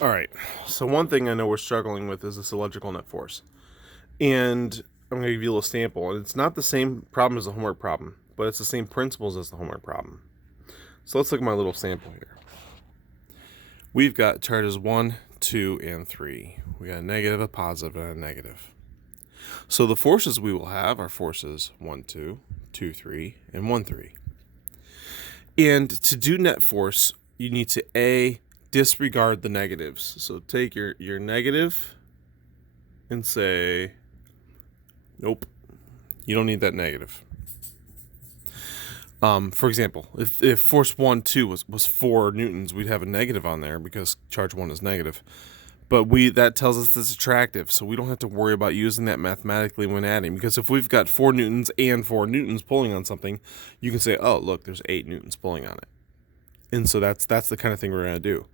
All right. So one thing I know we're struggling with is this electrical net force. And I'm going to give you a little sample. And it's not the same problem as the homework problem, but it's the same principles as the homework problem. So let's look at my little sample here. We've got charges 1, 2, and 3. We got a negative, a positive, and a negative. So the forces we will have are forces 1, 2, 2, 3, and 1, 3. And to do net force, you need to A, disregard the negatives. So take your negative and say, nope, you don't need that negative. For example, if force 1, 2 was 4 newtons, we'd have a negative on there because charge 1 is negative. But that tells us it's attractive, so we don't have to worry about using that mathematically when adding. Because if we've got 4 newtons and 4 newtons pulling on something, you can say, oh, look, there's 8 newtons pulling on it. And so that's the kind of thing we're going to do.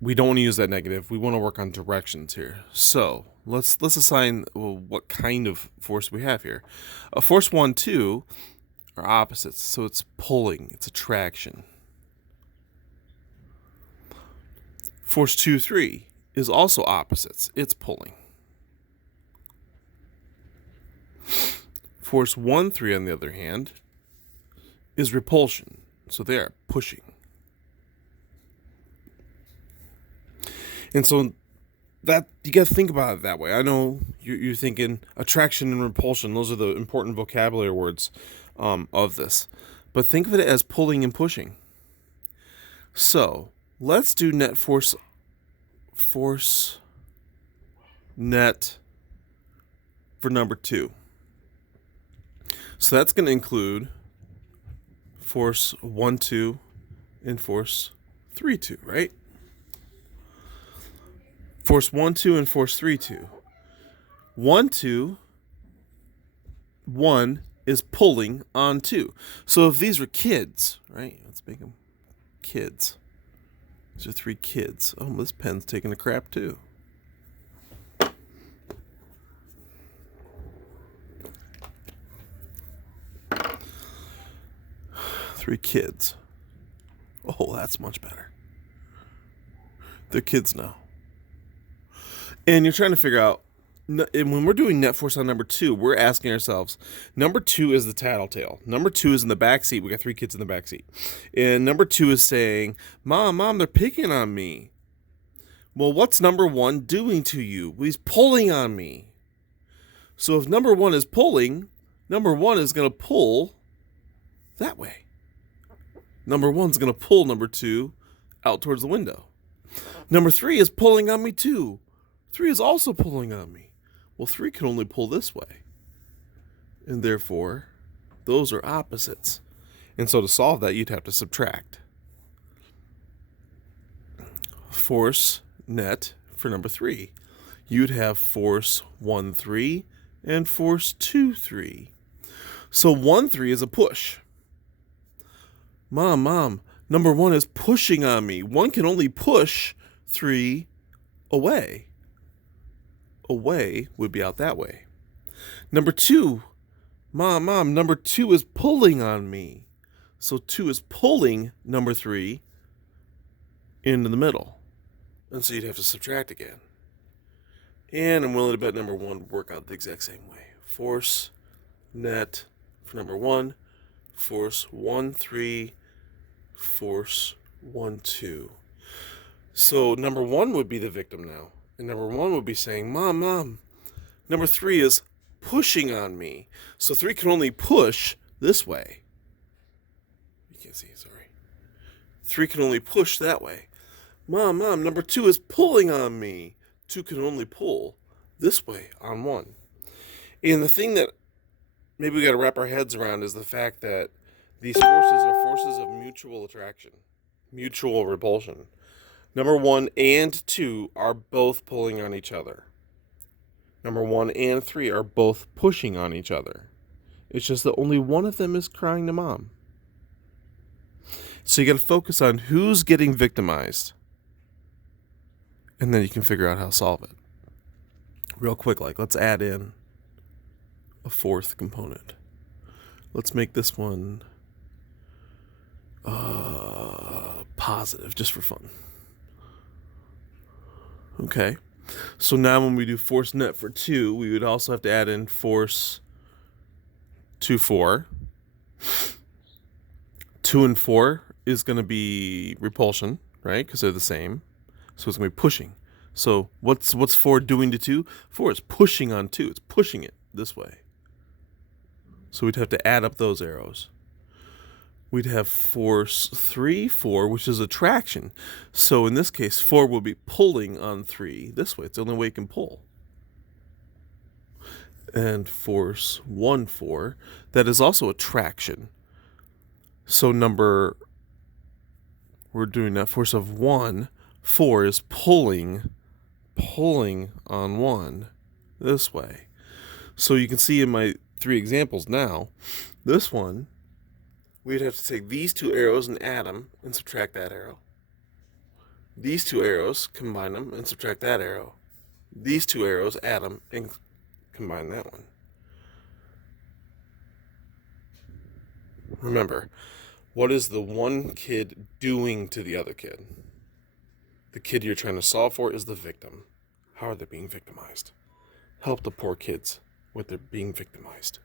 We don't want to use that negative. We want to work on directions here. So let's assign what kind of force we have here. A force 1, 2 are opposites. So it's pulling, it's attraction. Force 2, 3 is also opposites. It's pulling. Force 1, 3, on the other hand, is repulsion. So they are pushing. And so that you got to think about it that way. I know you're thinking attraction and repulsion. Those are the important vocabulary words of this. But think of it as pulling and pushing. So let's do net force net for number 2. So that's going to include force 1, 2 and force 3, 2, right? Force 1, 2 and force 3, 2. 1, 2, 1 is pulling on 2. So if these were kids, right? Let's make them kids. These are 3 kids. Oh, this pen's taking a crap too. 3 kids. Oh, that's much better. They're kids now. And you're trying to figure out, and when we're doing net force on number 2, we're asking ourselves, number 2 is the tattletale. Number 2 is in the back seat. We got 3 kids in the back seat. And number 2 is saying, Mom, they're picking on me. Well, what's number 1 doing to you? Well, he's pulling on me. So if number 1 is pulling, number 1 is going to pull that way. Number 1's going to pull number 2 out towards the window. Number 3 is pulling on me too. 3 is also pulling on me. Well, 3 can only pull this way. And therefore, those are opposites. And so to solve that, you'd have to subtract. Force net for number 3. You'd have force 1, 3 and force 2, 3. So 1, 3 is a push. Mom, number 1 is pushing on me. 1 can only push 3 away. Away would be out that way. Number 2, Mom, number 2 is pulling on me. So 2 is pulling number 3 into the middle. And so you'd have to subtract again. And I'm willing to bet number 1 would work out the exact same way. Force net for number 1, force 1, 3, force 1, 2. So number 1 would be the victim now. And number 1 would be saying, Mom, number 3 is pushing on me. So 3 can only push this way. You can't see, sorry. 3 can only push that way. Mom, number 2 is pulling on me. 2 can only pull this way on 1. And the thing that maybe we got to wrap our heads around is the fact that these forces are forces of mutual attraction, mutual repulsion. Number 1 and 2 are both pulling on each other. Number 1 and 3 are both pushing on each other. It's just that only one of them is crying to Mom. So you got to focus on who's getting victimized. And then you can figure out how to solve it. Real quick, let's add in a 4th component. Let's make this one positive, just for fun. Okay. So now when we do force net for 2, we would also have to add in force 2, 4. 2 and 4 is going to be repulsion, right? Because they're the same. So it's going to be pushing. So what's 4 doing to 2? 4 is pushing on 2. It's pushing it this way. So we'd have to add up those arrows. We'd have force 3, 4, which is attraction. So in this case, 4 will be pulling on 3 this way. It's the only way it can pull. And force 1, 4, that is also attraction. So we're doing that force of 1, 4 is pulling on 1 this way. So you can see in my 3 examples now, this one, we'd have to take these 2 arrows and add them and subtract that arrow. These 2 arrows, combine them and subtract that arrow. These 2 arrows, add them and combine that one. Remember, what is the one kid doing to the other kid? The kid you're trying to solve for is the victim. How are they being victimized? Help the poor kids with their being victimized.